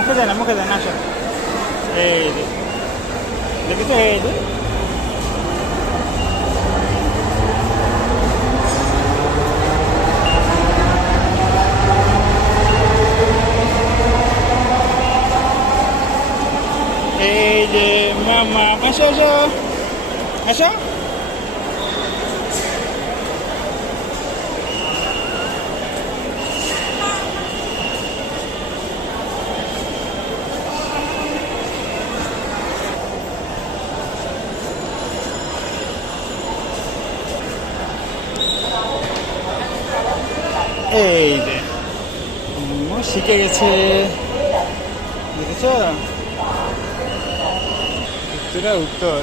মুখে দেয় না আসো। এই যে দেখেছো, এই যে এই যে মামা, আসো আসো আসো। এই যে শিখে গেছে, দেখেছ? উত্তর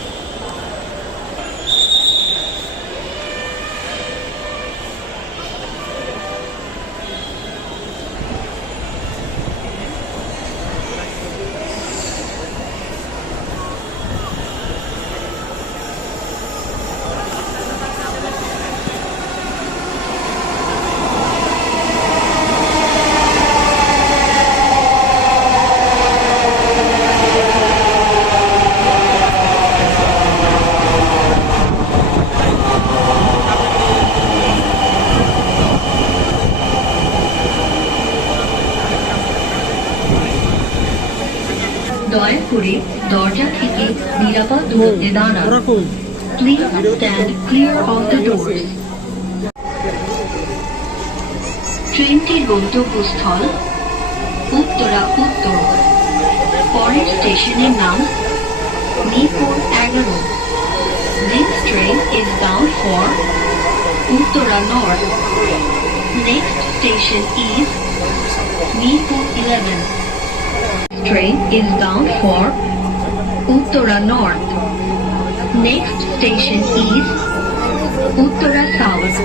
দয়া করে দরজা থেকে নিরাপদ দূরত্বে দাঁড়ান। Please stand clear of the doors. ট্রেনটির গন্তব্যস্থল উত্তরা উত্তর। পরের স্টেশনের নাম Mirpur 11। This train is bound for Uttara North. Next station is Mirpur 11. Train is bound for Uttara North. Next station is Uttara South.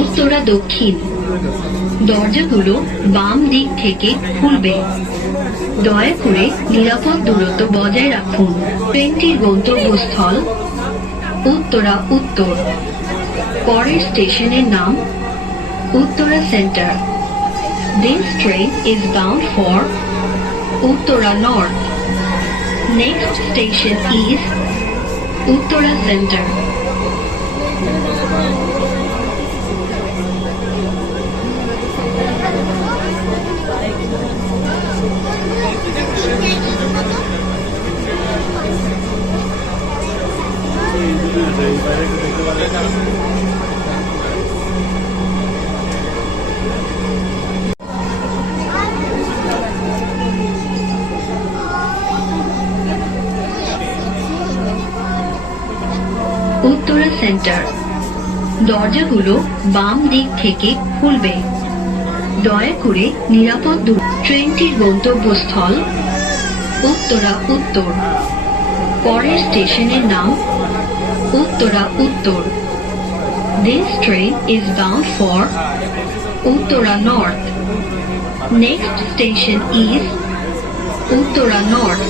Uttara দক্ষিণ। দরজাগুলো বাম দিক থেকে খুলবে। দয়া করে নিরাপদ দূরত্ব বজায় রাখুন। ট্রেনটির গন্তব্যস্থল উত্তরা উত্তর। পরের স্টেশনের নাম Uttara centre. This train is bound for Uttara North. Next station is Uttara Center. Uttara centre. দরজাগুলো বাম দিক থেকে খুলবে। দয়া করে নিরাপদ দূরত্ব। ট্রেনটির গন্তব্যস্থল উত্তরা উত্তর। পরের স্টেশনের নাম উত্তরা উত্তর। This train is bound for Uttara North. Next station is Uttara North.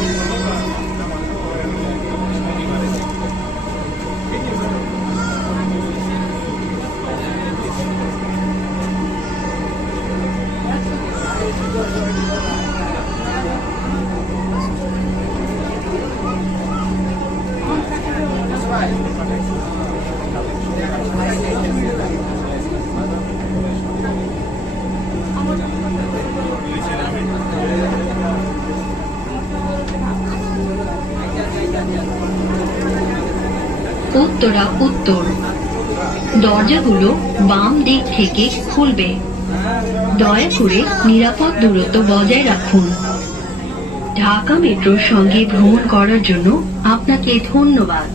Uttara উত্তর। দরজাগুলো বাম দিক থেকে খুলবে। দয়া করে নিরাপদ দূরত্ব বজায় রাখুন। ঢাকা মেট্রোর সঙ্গে ভ্রমণ করার জন্য আপনাকে ধন্যবাদ।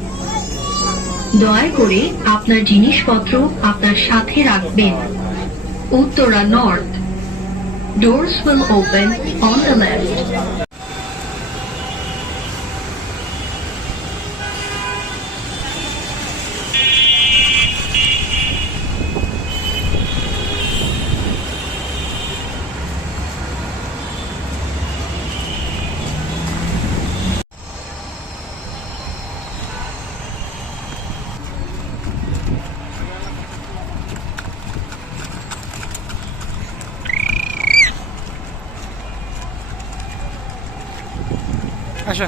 দয়া করে আপনার জিনিসপত্র আপনার সাথে রাখবেন। Uttara north. Doors will open on the left. আসো।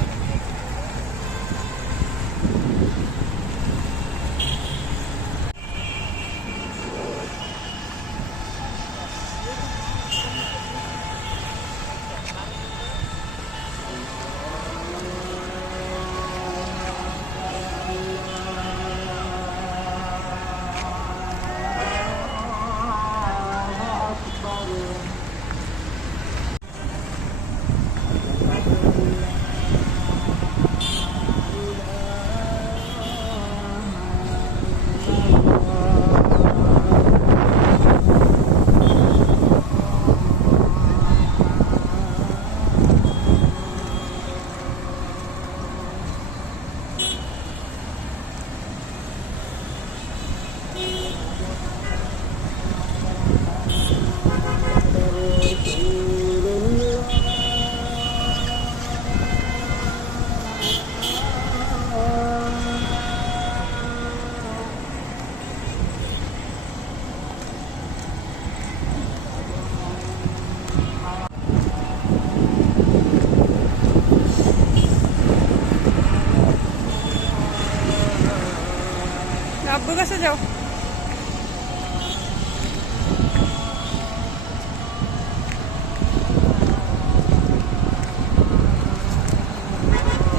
আব্বুর কাছে যাও।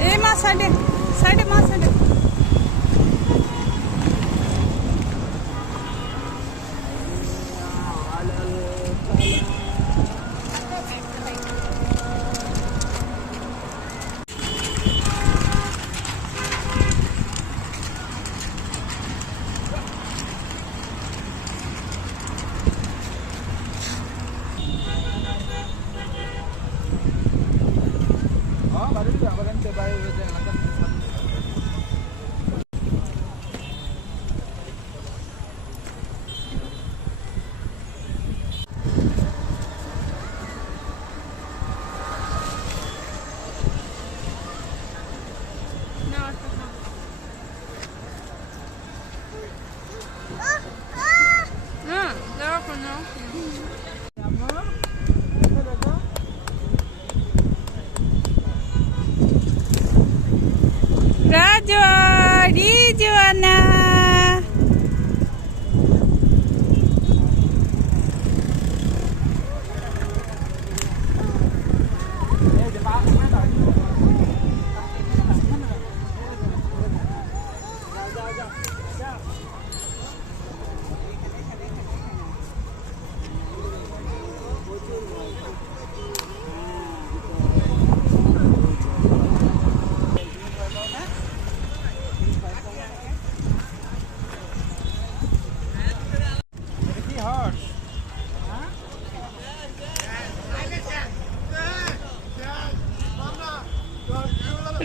এই মা সাইডে সাইডে মা সাইডে। Raju, Rijuana.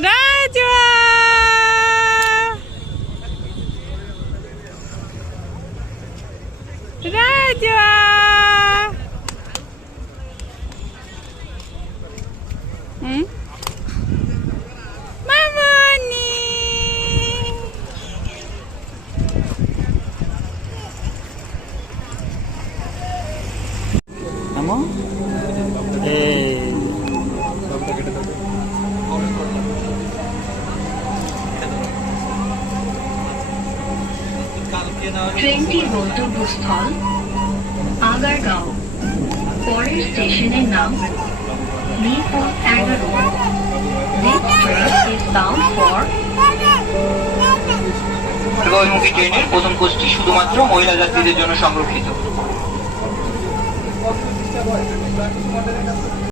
Raju! Raju! Mamani! Amo? ট্রেনটির গন্তব্যস্থল আগারগাঁও। পরের স্টেশনের নাম লিপি 11। This train is bound for আগামীমুখী ট্রেনের প্রথম কোচটি শুধুমাত্র মহিলা যাত্রীদের জন্য সংরক্ষিত।